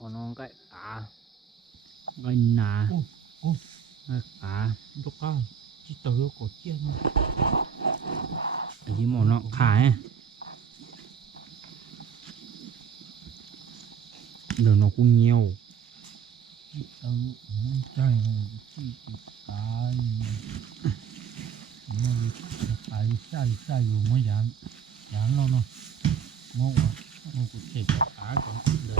còn non cái cả gần nà cái cả đúc cao chỉ tới lúc chiên cái gì mà nó khá ừ. ấy ừ. ừ. ừ. ừ. ừ. đường nó cũng nhiều ใจใจอยู่ไม่ยันยันเราเนาะมองว่ามองกูเจ็บขาของเดิน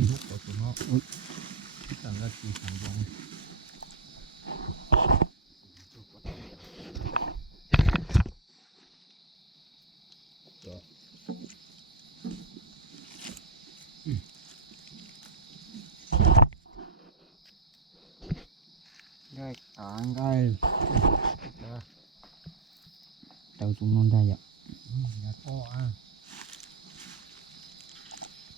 đi hút vào của nó ui chắc là chỉ thẳng vòng Tao chung nó ra vậy. Ừ, nhà to à.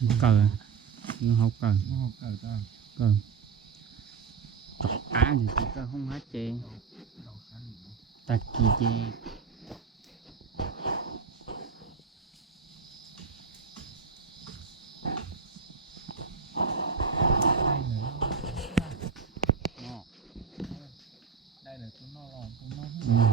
Nó cờ Nó hậu cờ Nó hậu cờ ta Cờ Trọt á gì thì cờ không hết chê Ta kì chê Đây là chúng nó lòng, chúng nó hết